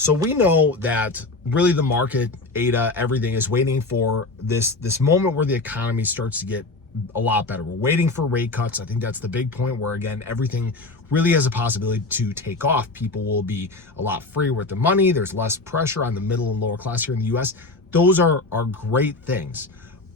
So we know that really the market, ADA, everything is waiting for this moment where the economy starts to get a lot better. We're waiting for rate cuts. I think that's the big point where, again, everything really has a possibility to take off. People will be a lot freer with their money. There's less pressure on the middle and lower class here in the US. Those are great things.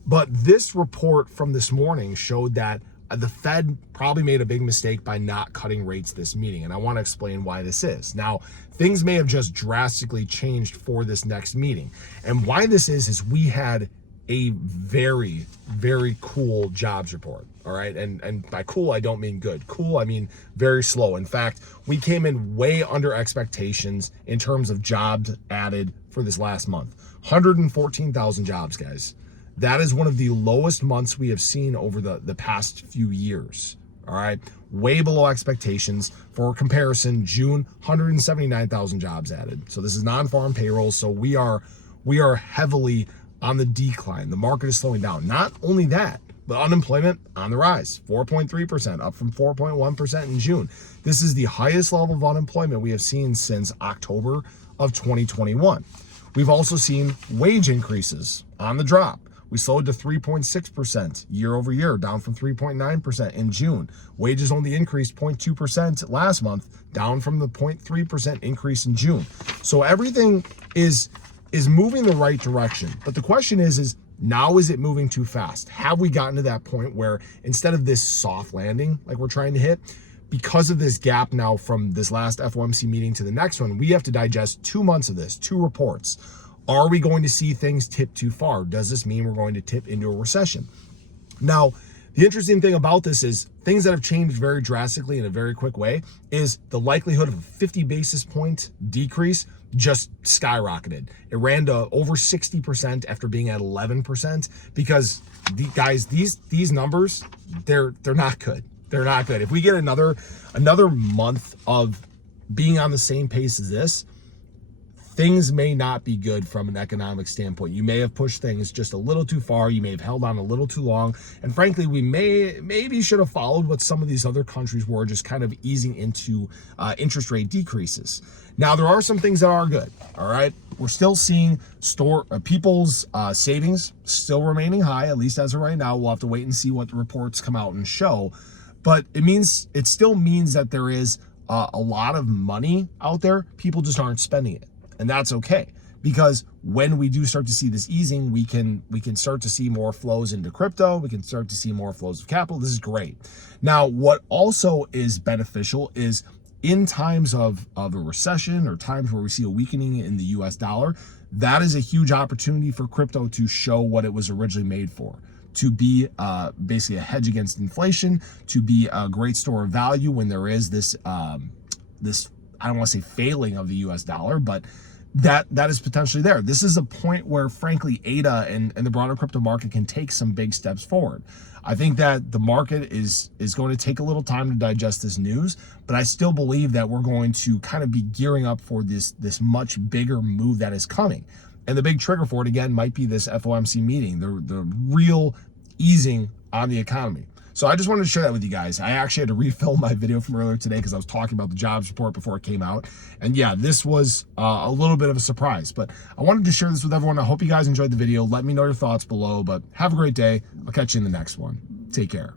But this report from this morning showed that the Fed probably made a big mistake by not cutting rates this meeting. And I want to explain why this is. Now, things may have just drastically changed for this next meeting. And why this is we had a very, very cool jobs report. All right. And by cool, I don't mean good. Cool, I mean very slow. In fact, we came in way under expectations in terms of jobs added for this last month. 114,000 jobs, guys. That is one of the lowest months we have seen over the past few years. All right. Way below expectations. For comparison, June, 179,000 jobs added. So this is non-farm payroll. So we are heavily on the decline. The market is slowing down. Not only that, but unemployment on the rise, 4.3%, up from 4.1% in June. This is the highest level of unemployment we have seen since October of 2021. We've also seen wage increases on the drop. We slowed to 3.6% year over year, down from 3.9% in June. Wages only increased 0.2% last month, down from the 0.3% increase in June. So everything is moving the right direction. But the question is now, is it moving too fast? Have we gotten to that point where instead of this soft landing like we're trying to hit, because of this gap now from this last FOMC meeting to the next one, we have to digest 2 months of this, 2 reports. Are we going to see things tip too far? Does this mean we're going to tip into a recession? Now, the interesting thing about this is things that have changed very drastically in a very quick way is the likelihood of a 50 basis point decrease just skyrocketed. It ran to over 60% after being at 11% because these numbers, they're not good. They're not good. If we get another month of being on the same pace as this, things may not be good from an economic standpoint. You may have pushed things just a little too far. You may have held on a little too long. And frankly, we maybe should have followed what some of these other countries were, just kind of easing into interest rate decreases. Now, there are some things that are good. All right. We're still seeing people's savings still remaining high, at least as of right now. We'll have to wait and see what the reports come out and show. But it still means that there is a lot of money out there. People just aren't spending it. And that's okay, because when we do start to see this easing, we can start to see more flows into crypto. We can start to see more flows of capital. This is great. Now, what also is beneficial is in times of a recession or times where we see a weakening in the US dollar, that is a huge opportunity for crypto to show what it was originally made for, to be basically a hedge against inflation, to be a great store of value when there is this I don't want to say failing of the US dollar, but that is potentially there. This is a point where, frankly, ADA and the broader crypto market can take some big steps forward. I think that the market is going to take a little time to digest this news, but I still believe that we're going to kind of be gearing up for this much bigger move that is coming. And the big trigger for it, again, might be this FOMC meeting, the real easing on the economy. So I just wanted to share that with you guys. I actually had to refilm my video from earlier today because I was talking about the jobs report before it came out. And yeah, this was a little bit of a surprise, but I wanted to share this with everyone. I hope you guys enjoyed the video. Let me know your thoughts below, but have a great day. I'll catch you in the next one. Take care.